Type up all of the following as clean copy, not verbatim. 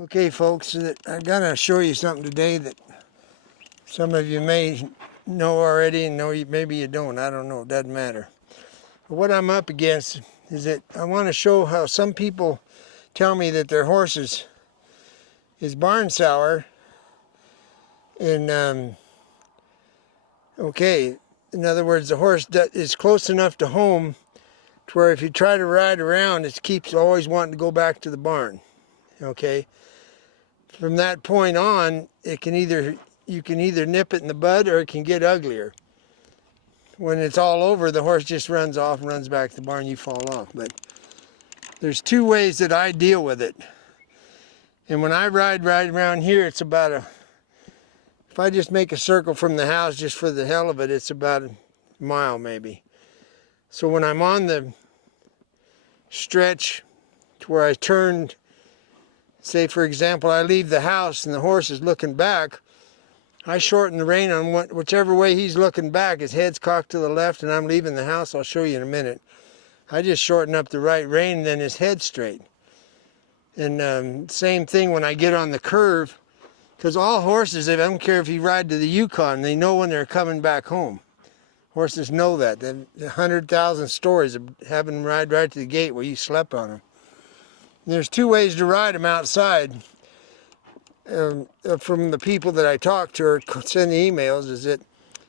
Okay, folks, I'm going to show you something today that some of you may know already and maybe you don't. I don't know. It doesn't matter. But what I'm up against is that I want to show how some people tell me that their horses is barn sour. And, okay, in other words, the horse is close enough to home to where if you try to ride around, it keeps always wanting to go back to the barn. Okay? From that point on, you can either nip it in the bud or it can get uglier. When it's all over, the horse just runs off and runs back to the barn, you fall off. But there's two ways that I deal with it. And when I ride around here, it's about if I just make a circle from the house just for the hell of it, it's about a mile maybe. So when I'm on the stretch to where I turned, say for example, I leave the house and the horse is looking back, I shorten the rein on whichever way he's looking back. His head's cocked to the left and I'm leaving the house. I'll show you in a minute. I just shorten up the right rein and then his head's straight. And same thing when I get on the curve, because all horses, I don't care if you ride to the Yukon, they know when they're coming back home. Horses know that. There's 100,000 stories of having them ride right to the gate where you slept on them. And there's two ways to ride them outside. From the people that I talk to or send the emails, is that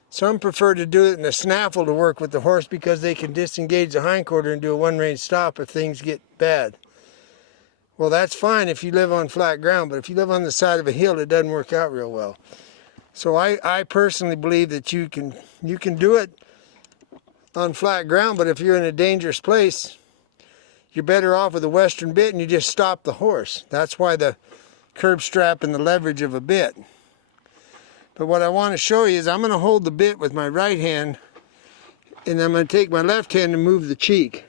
some prefer to do it in a snaffle to work with the horse because they can disengage the hindquarter and do a one-range stop if things get bad. Well, that's fine if you live on flat ground, but if you live on the side of a hill, it doesn't work out real well. So I personally believe that you can do it on flat ground, but if you're in a dangerous place, you're better off with a western bit and you just stop the horse. That's why the curb strap and the leverage of a bit. But what I want to show you is I'm going to hold the bit with my right hand and I'm going to take my left hand and move the cheek.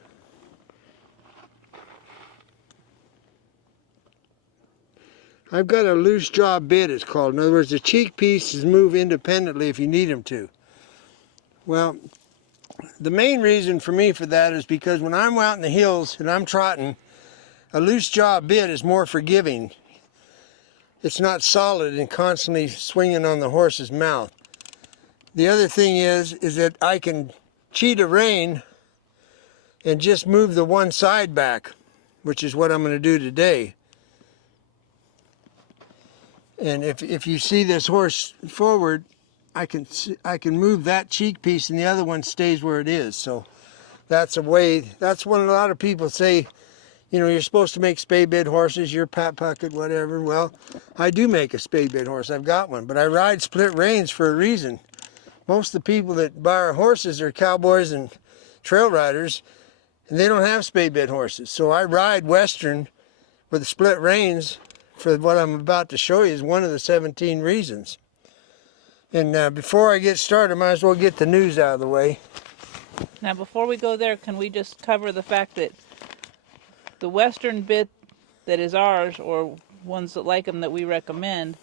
I've got a loose jaw bit, it's called. In other words, the cheek pieces move independently if you need them to. Well, the main reason for me for that is because when I'm out in the hills and I'm trotting, a loose jaw bit is more forgiving. It's not solid and constantly swinging on the horse's mouth. The other thing is that I can cheat a rein and just move the one side back, which is what I'm going to do today. And if you see this horse forward, I can move that cheek piece and the other one stays where it is. So that's a way. That's when a lot of people say, you know, you're supposed to make spay bid horses, you're Pat Puckett, whatever. Well, I do make a spay bid horse. I've got one, but I ride split reins for a reason. Most of the people that buy our horses are cowboys and trail riders, and they don't have spay bid horses. So I ride western with split reins for what I'm about to show you is one of the 17 reasons. And before I get started, I might as well get the news out of the way. Now, before we go there, can we just cover the fact that the western bit that is ours, or ones that like them that we recommend,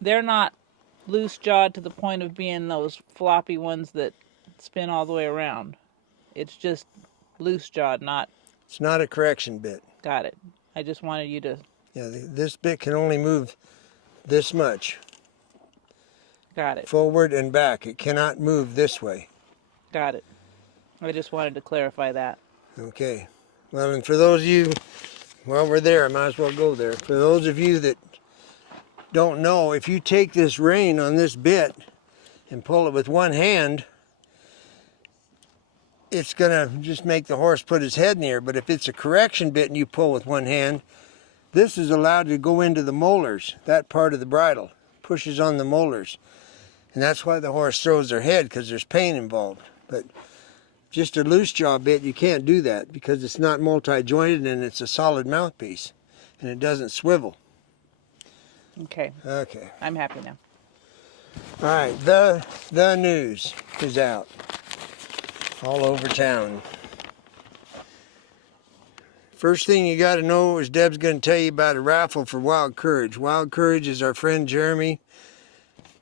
they're not loose-jawed to the point of being those floppy ones that spin all the way around. It's just loose-jawed, not... It's not a correction bit. Got it. I just wanted you to... Yeah, this bit can only move this much. Got it. Forward and back. It cannot move this way. Got it. I just wanted to clarify that. Okay. Well, and for those of you, well, we're there. I might as well go there. For those of you that don't know, if you take this rein on this bit and pull it with one hand, it's going to just make the horse put his head in the air. But if it's a correction bit and you pull with one hand, this is allowed to go into the molars, that part of the bridle, pushes on the molars. And that's why the horse throws their head, because there's pain involved. But just a loose jaw bit, you can't do that because it's not multi-jointed and it's a solid mouthpiece and it doesn't swivel. Okay. Okay. I'm happy now. All right, the news is out all over town. First thing you got to know is Deb's going to tell you about a raffle for Wild Courage. Wild Courage is our friend Jeremy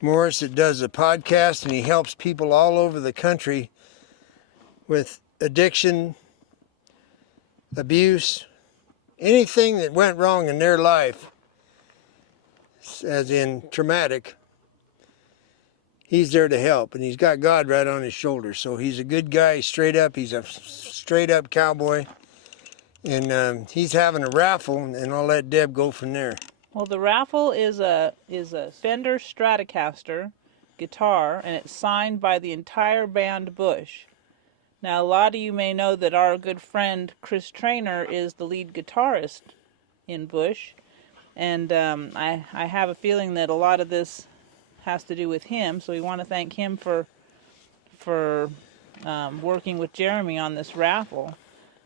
Morris that does a podcast, and he helps people all over the country with addiction, abuse, anything that went wrong in their life. as in traumatic, he's there to help, and he's got God right on his shoulder. So he's a good guy, straight up. He's a straight up cowboy, and he's having a raffle, and I'll let Deb go from there. Well, the raffle is a Fender Stratocaster guitar, and it's signed by the entire band Bush. Now, a lot of you may know that our good friend Chris Trainer is the lead guitarist in Bush, and I have a feeling that a lot of this has to do with him. So we want to thank him for working with Jeremy on this raffle.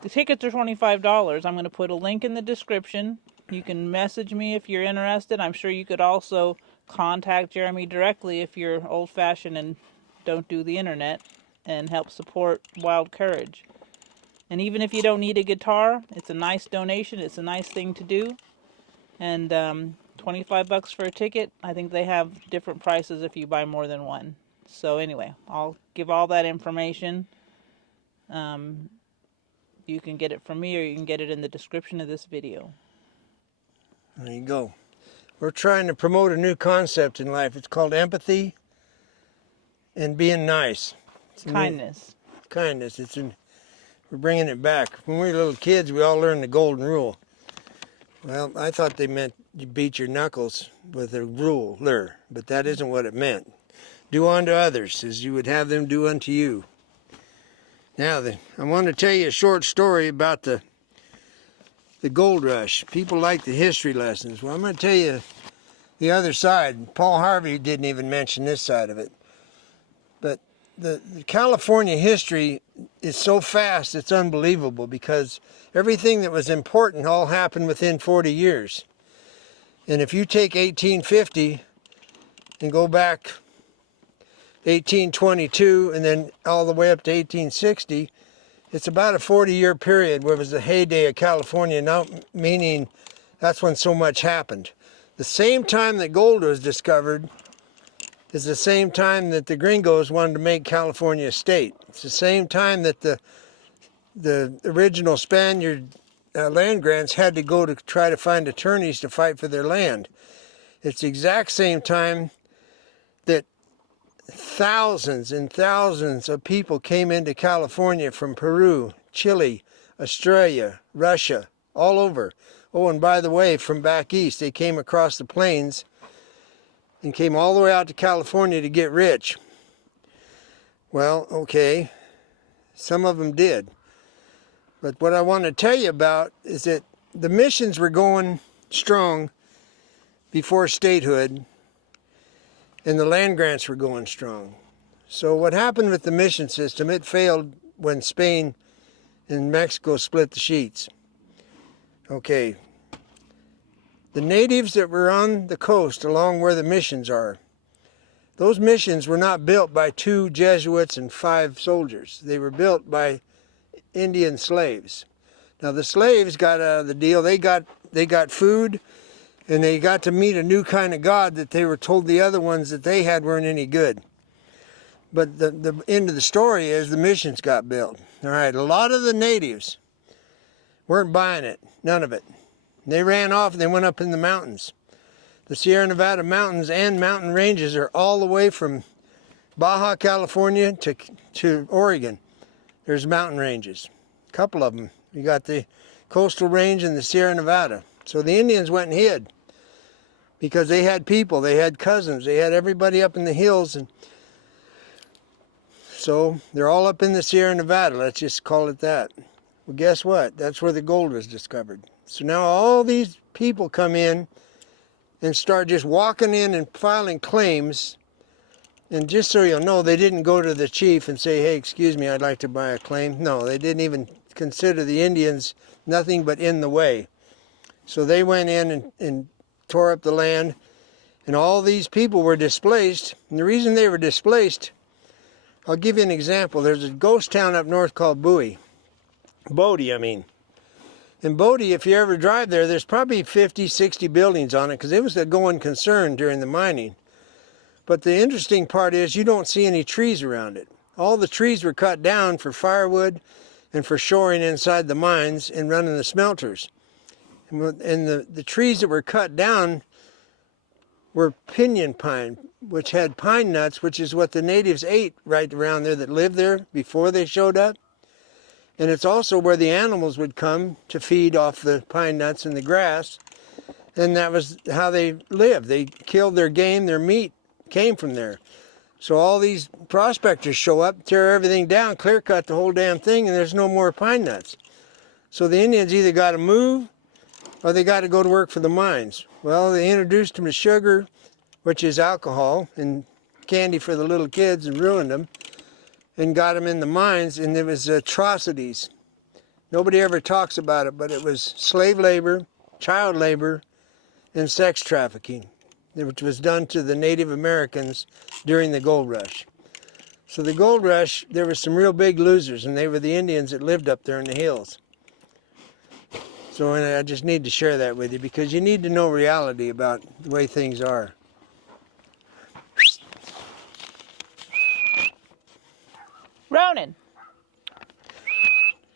The tickets are $25. I'm going to put a link in the description. You can message me if you're interested. I'm sure you could also contact Jeremy directly if you're old-fashioned and don't do the internet, and help support Wild Courage. And even if you don't need a guitar, it's a nice donation. It's a nice thing to do. And $25 for a ticket. I think they have different prices if you buy more than one. So anyway, I'll give all that information. You can get it from me, or you can get it in the description of this video. There you go. We're trying to promote a new concept in life. It's called empathy and being nice. Kindness. Kindness. We're bringing it back. When we were little kids, we all learned the golden rule. Well, I thought they meant you beat your knuckles with a ruler, but that isn't what it meant. Do unto others as you would have them do unto you. Now, I want to tell you a short story about the gold rush. People like the history lessons. Well, I'm going to tell you the other side. Paul Harvey didn't even mention this side of it. But the California history is so fast, it's unbelievable, because everything that was important all happened within 40 years. And if you take 1850 and go back 1822 and then all the way up to 1860, it's about a 40-year period where it was the heyday of California, now meaning that's when so much happened. The same time that gold was discovered is the same time that the gringos wanted to make California a state. It's the same time that the original Spaniard land grants had to go to try to find attorneys to fight for their land. It's the exact same time that thousands and thousands of people came into California from Peru, Chile, Australia, Russia, all over. Oh, and by the way, from back east, they came across the plains and came all the way out to California to get rich. Well, okay, some of them did. But what I want to tell you about is that the missions were going strong before statehood, and the land grants were going strong. So what happened with the mission system, it failed when Spain and Mexico split the sheets. Okay, the natives that were on the coast along where the missions are, those missions were not built by 2 Jesuits and 5 soldiers. They were built by Indian slaves. Now the slaves got out of the deal. They got food, and they got to meet a new kind of God that they were told the other ones that they had weren't any good. But the end of the story is the missions got built. All right, a lot of the natives weren't buying it, none of it. They ran off and they went up in the mountains. The Sierra Nevada mountains and mountain ranges are all the way from Baja California to Oregon. There's mountain ranges, a couple of them. You got the coastal range and the Sierra Nevada. So the Indians went and hid because they had people, they had cousins, they had everybody up in the hills, and so they're all up in the Sierra Nevada, let's just call it that. Well, guess what? That's where the gold was discovered. So now all these people come in and start just walking in and filing claims. And just so you'll know, they didn't go to the chief and say, hey, excuse me, I'd like to buy a claim. No, they didn't even consider the Indians nothing but in the way. So they went in and tore up the land, and all these people were displaced. And the reason they were displaced, I'll give you an example. There's a ghost town up north called Bodie. In Bodie, if you ever drive there, there's probably 50, 60 buildings on it because it was a going concern during the mining. But the interesting part is you don't see any trees around it. All the trees were cut down for firewood and for shoring inside the mines and running the smelters. And the trees that were cut down were pinyon pine, which had pine nuts, which is what the natives ate right around there that lived there before they showed up. And it's also where the animals would come to feed off the pine nuts and the grass. And that was how they lived. They killed their game, their meat came from there. So all these prospectors show up, tear everything down, clear cut the whole damn thing, and there's no more pine nuts. So the Indians either got to move or they got to go to work for the mines. Well, they introduced them to sugar, which is alcohol, and candy for the little kids, and ruined them, and got them in the mines, and it was atrocities. Nobody ever talks about it, but it was slave labor, child labor, and sex trafficking, which was done to the Native Americans during the gold rush. So the gold rush, there were some real big losers, and they were the Indians that lived up there in the hills. So I just need to share that with you because you need to know reality about the way things are. Ronan!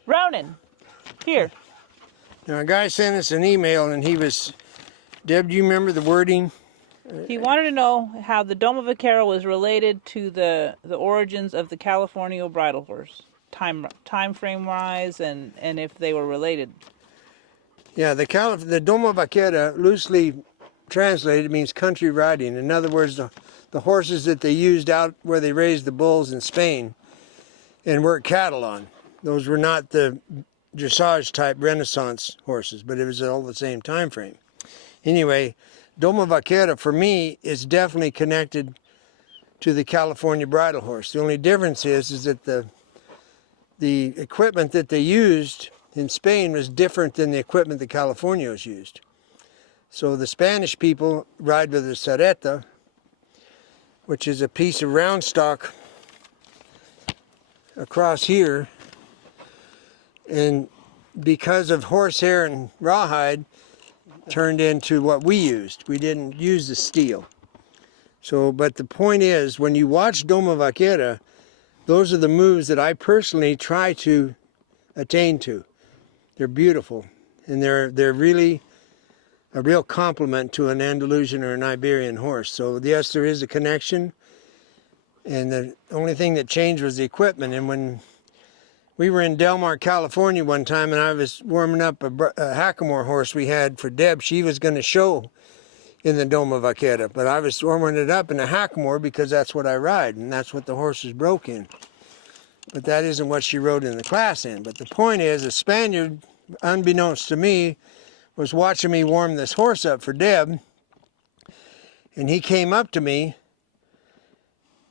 Ronan! Here. Now a guy sent us an email and he was, Deb, do you remember the wording? He wanted to know how the Dome of Vaquero was related to the origins of the California bridle horse, time frame wise, and if they were related. Yeah, the Doma Vaquera, loosely translated, means country riding. In other words, the horses that they used out where they raised the bulls in Spain and worked cattle on. Those were not the dressage type Renaissance horses, but it was all the same time frame. Anyway, Doma Vaquera for me is definitely connected to the California bridle horse. The only difference is that the equipment that they used in Spain was different than the equipment the Californios used. So the Spanish people ride with a sareta, which is a piece of round stock across here, and because of horsehair and rawhide, turned into what we used. We didn't use the steel. So, but the point is, when you watch Doma Vaquera, those are the moves that I personally try to attain to. They're beautiful, and they're really a real compliment to an Andalusian or an Iberian horse. So yes, there is a connection, and the only thing that changed was the equipment. And when we were in Del Mar, California one time, and I was warming up a hackamore horse we had for Deb, she was going to show in the Doma Vaquera, but I was warming it up in a hackamore because that's what I ride, and that's what the horse is broke in. But that isn't what she rode in the class in. But the point is, a Spaniard, unbeknownst to me, was watching me warm this horse up for Deb, and he came up to me,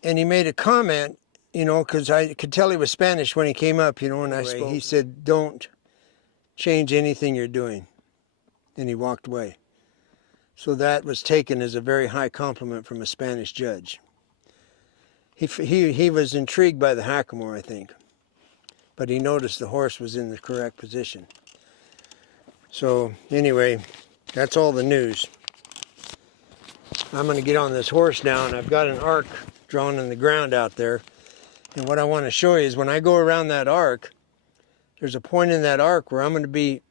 and he made a comment, you know, because I could tell he was Spanish when he came up, you know, and I spoke. He said, "Don't change anything you're doing," and he walked away. So that was taken as a very high compliment from a Spanish judge. He was intrigued by the hackamore, I think, but he noticed the horse was in the correct position. So anyway, that's all the news. I'm going to get on this horse now, and I've got an arc drawn in the ground out there. And what I want to show you is when I go around that arc, there's a point in that arc where I'm going to be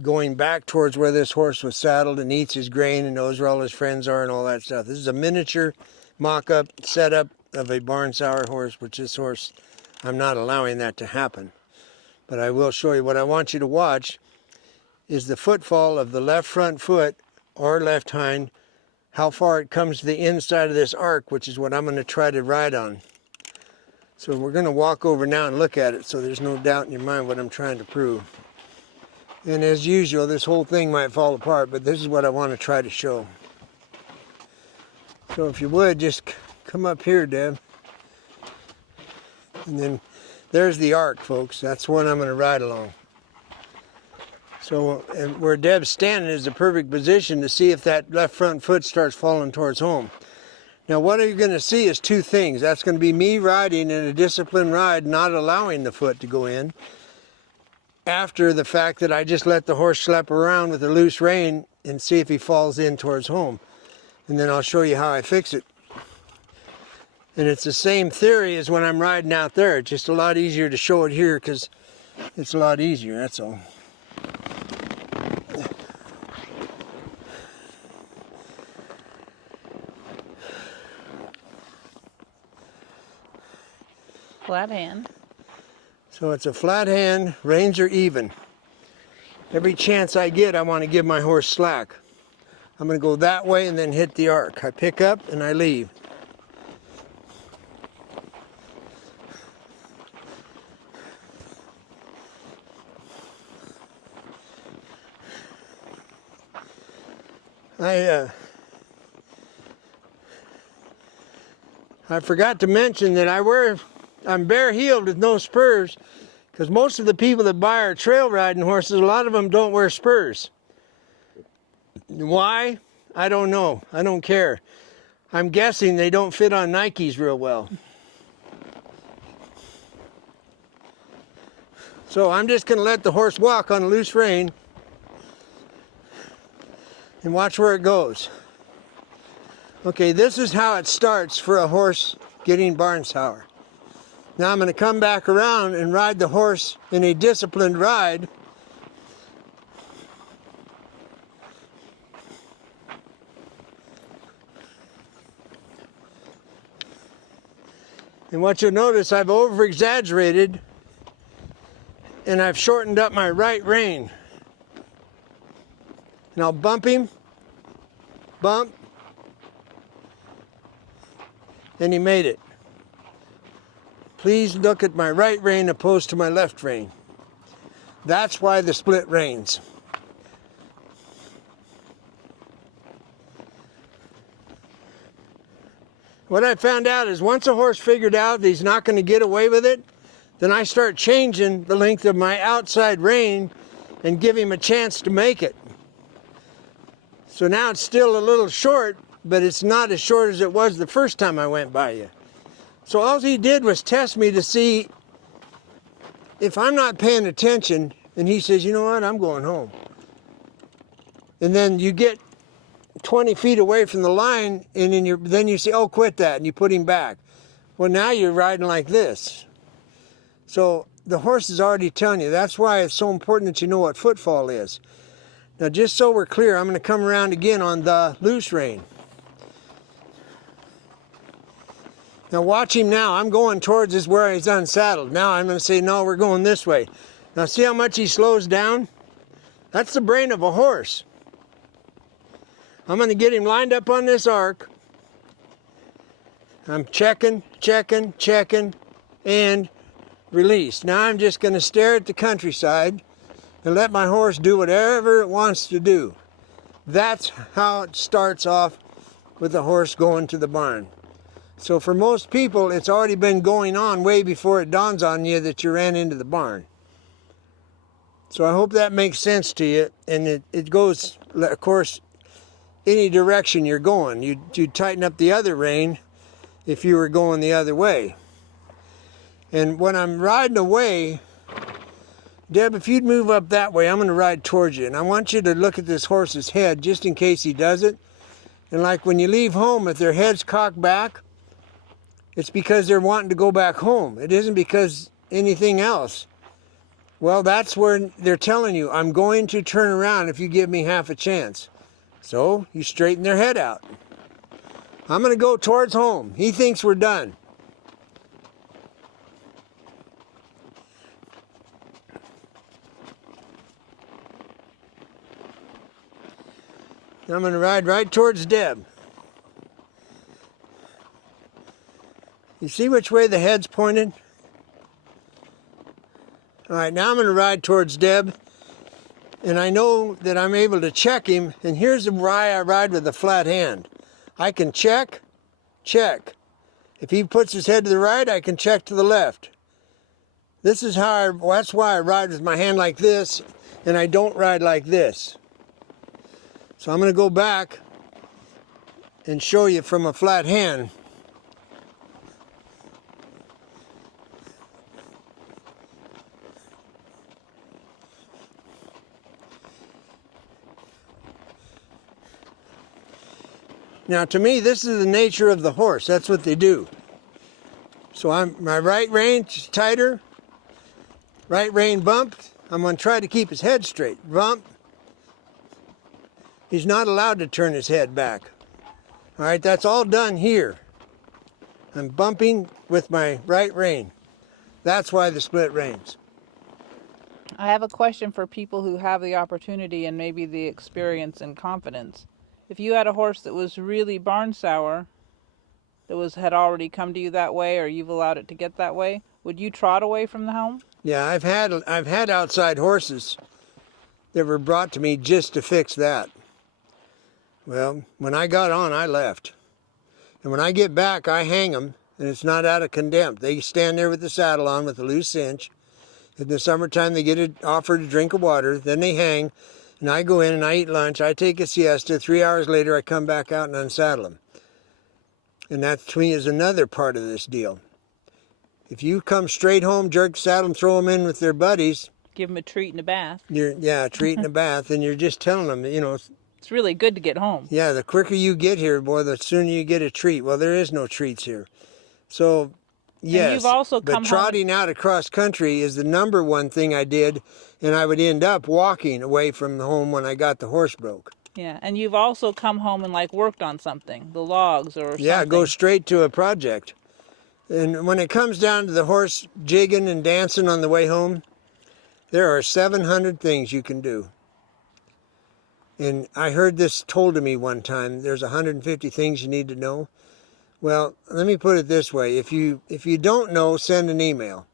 going back towards where this horse was saddled and eats his grain and knows where all his friends are and all that stuff. This is a miniature mock-up setup of a barn sour horse, which this horse, I'm not allowing that to happen. But I will show you. What I want you to watch is the footfall of the left front foot or left hind, how far it comes to the inside of this arc, which is what I'm going to try to ride on. So we're going to walk over now and look at it so there's no doubt in your mind what I'm trying to prove. And as usual, this whole thing might fall apart, but this is what I want to try to show. So if you would, just come up here, Deb. And then there's the arc, folks. That's what I'm going to ride along. So and where Deb's standing is the perfect position to see if that left front foot starts falling towards home. Now what you're going to see is two things. That's going to be me riding in a disciplined ride, not allowing the foot to go in, after the fact that I just let the horse schlep around with a loose rein and see if he falls in towards home. And then I'll show you how I fix it. And it's the same theory as when I'm riding out there. It's just a lot easier to show it here because it's a lot easier, that's all. Flat hand. So it's a flat hand, reins are even. Every chance I get, I want to give my horse slack. I'm going to go that way and then hit the arc. I pick up and I leave. I forgot to mention that I'm bare-heeled with no spurs, because most of the people that buy our trail riding horses, a lot of them don't wear spurs. Why? I don't know. I don't care. I'm guessing they don't fit on Nikes real well. So I'm just going to let the horse walk on a loose rein and watch where it goes. Okay, this is how it starts for a horse getting barn sour. Now I'm going to come back around and ride the horse in a disciplined ride. And what you'll notice, I've over-exaggerated and I've shortened up my right rein. And I'll bump him, bump, and he made it. Please look at my right rein opposed to my left rein. That's why the split reins. What I found out is once a horse figured out that he's not going to get away with it, then I start changing the length of my outside rein and give him a chance to make it. So now it's still a little short, but it's not as short as it was the first time I went by you. So all he did was test me to see if I'm not paying attention, and he says, you know what, I'm going home. And then you get 20 feet away from the line, and then you say, oh, quit that, and you put him back. Well, now you're riding like this. So the horse is already telling you. That's why it's so important that you know what footfall is. Now, just so we're clear, I'm going to come around again on the loose rein. Now watch him now. I'm going towards this where he's unsaddled. Now I'm going to say, no, we're going this way. Now see how much he slows down? That's the brain of a horse. I'm going to get him lined up on this arc. I'm checking, checking, checking, and release. Now I'm just going to stare at the countryside and let my horse do whatever it wants to do. That's how it starts off with the horse going to the barn. So for most people, it's already been going on way before it dawns on you that you ran into the barn. So I hope that makes sense to you. And it goes, of course, any direction you're going. You'd tighten up the other rein if you were going the other way. And when I'm riding away, Deb, if you'd move up that way, I'm going to ride towards you. And I want you to look at this horse's head just in case he does it. And like when you leave home, if their head's cocked back, it's because they're wanting to go back home. It isn't because anything else. Well, that's where they're telling you, I'm going to turn around if you give me half a chance. So you straighten their head out. I'm going to go towards home. He thinks we're done. I'm going to ride right towards Deb. You see which way the head's pointed? All right, now I'm going to ride towards Deb, and I know that I'm able to check him, and here's why I ride with a flat hand. I can check, check. If he puts his head to the right, I can check to the left. This is that's why I ride with my hand like this, and I don't ride like this. So I'm going to go back and show you from a flat hand. Now, to me, this is the nature of the horse. That's what they do. So my right rein's tighter, right rein bumped. I'm going to try to keep his head straight. Bump. He's not allowed to turn his head back. All right, that's all done here. I'm bumping with my right rein. That's why the split reins. I have a question for people who have the opportunity and maybe the experience and confidence. If you had a horse that was really barn sour, that had already come to you that way, or you've allowed it to get that way, would you trot away from the home? Yeah, I've had outside horses that were brought to me just to fix that. Well, when I got on, I left. And when I get back, I hang them, and it's not out of contempt. They stand there with the saddle on with a loose cinch. In the summertime, they get offered a drink of water, then they hang, and I go in and I eat lunch. I take a siesta. 3 hours later, I come back out and unsaddle them. And that, to me, is another part of this deal. If you come straight home, jerk the saddle, and throw them in with their buddies, Give them a treat and a bath. a treat and a bath, and you're just telling them, It's really good to get home. yeah, the quicker you get here, boy, the sooner you get a treat. Well, there is no treats here. So, yes, you've also but come trotting out across country is the number one thing I did, and I would end up walking away from the home when I got the horse broke. Yeah, and you've also come home and worked on something, the logs or something. Yeah, go straight to a project. And when it comes down to the horse jigging and dancing on the way home, there are 700 things you can do. And I heard this told to me one time, there's 150 things you need to know. Well, let me put it this way. If you don't know, send an email.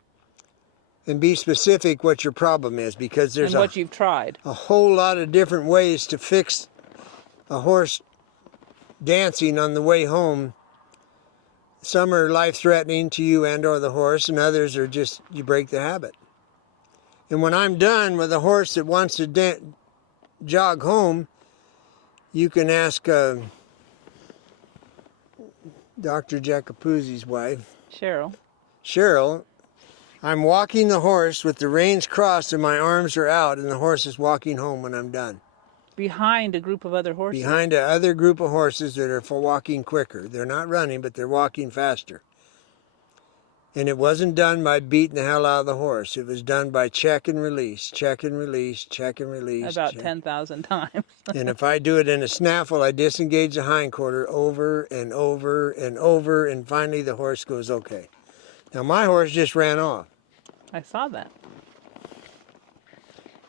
And be specific what your problem is, because there's and what you've tried. A whole lot of different ways to fix a horse dancing on the way home. Some are life-threatening to you and or the horse, and others are just, you break the habit. And when I'm done with a horse that wants to jog home, you can ask Dr. Jacopuzzi's wife, Cheryl, I'm walking the horse with the reins crossed and my arms are out, and the horse is walking home when I'm done. Behind a group of other horses. Behind another group of horses that are for walking quicker. They're not running, but they're walking faster. And it wasn't done by beating the hell out of the horse. It was done by check and release, check and release, check and release. About 10,000 times. And if I do it in a snaffle, I disengage the hindquarter over and over and over, and finally the horse goes okay. Now my horse just ran off. I saw that.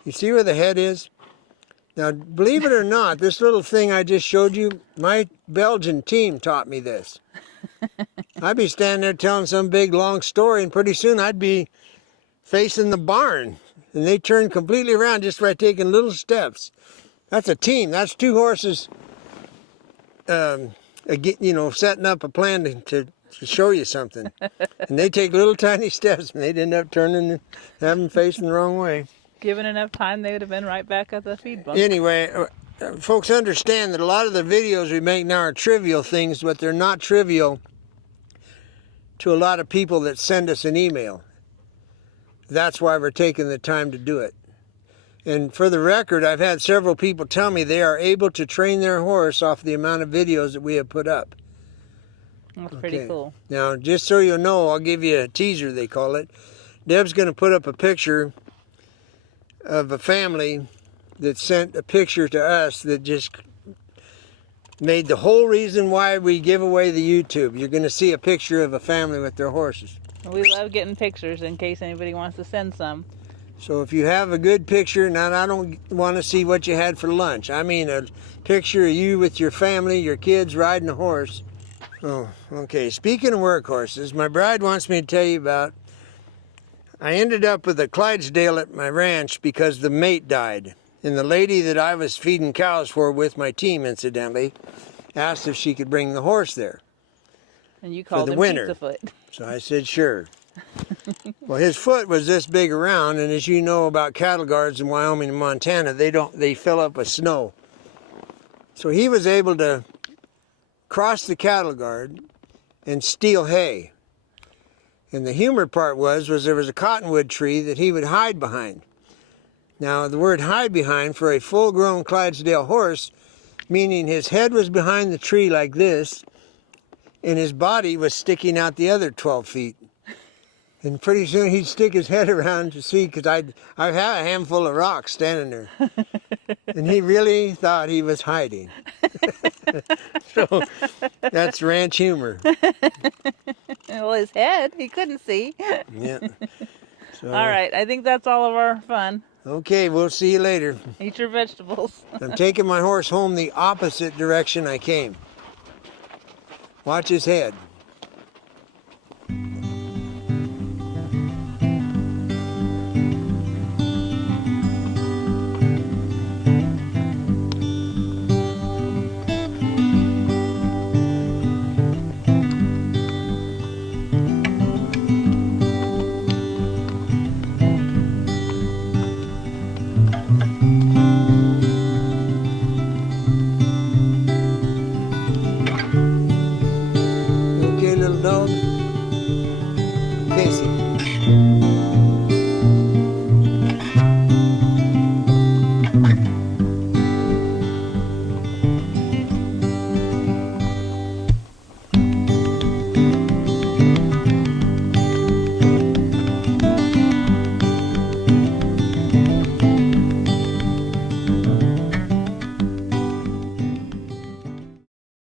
You see where the head is? Now, believe it or not, this little thing I just showed you, my Belgian team taught me this. I'd be standing there telling some big, long story, and pretty soon I'd be facing the barn. And they turn completely around just by taking little steps. That's a team. That's two horses, setting up a plan to show you something. And they take little tiny steps, and they'd end up turning and having facing the wrong way. Given enough time, they would have been right back at the feed bump. Anyway, folks understand that a lot of the videos we make now are trivial things, but they're not trivial to a lot of people that send us an email. That's why we're taking the time to do it. And for the record, I've had several people tell me they are able to train their horse off the amount of videos that we have put up. That's pretty cool. Now, just so you know, I'll give you a teaser, they call it. Deb's going to put up a picture of a family that sent a picture to us that just made the whole reason why we give away the YouTube. You're going to see a picture of a family with their horses. We love getting pictures in case anybody wants to send some. So if you have a good picture, now I don't want to see what you had for lunch. I mean a picture of you with your family, your kids riding a horse. Oh, okay. Speaking of workhorses, my bride wants me to tell you about, I ended up with a Clydesdale at my ranch because the mate died. And the lady that I was feeding cows for with my team, incidentally, asked if she could bring the horse there. And you called him Pizza Foot. So I said, sure. Well, his foot was this big around, and as you know about cattle guards in Wyoming and Montana, they fill up with snow. So he was able to cross the cattle guard and steal hay. And the humor part was there was a cottonwood tree that he would hide behind. Now, the word hide behind for a full-grown Clydesdale horse, meaning his head was behind the tree like this, and his body was sticking out the other 12 feet. And pretty soon he'd stick his head around to see, because I've had a handful of rocks standing there. And he really thought he was hiding. So that's ranch humor. Well, his head, he couldn't see. Yeah. So, All right, I think that's all of our fun. okay, we'll see you later. Eat your vegetables. I'm taking my horse home the opposite direction I came. Watch his head.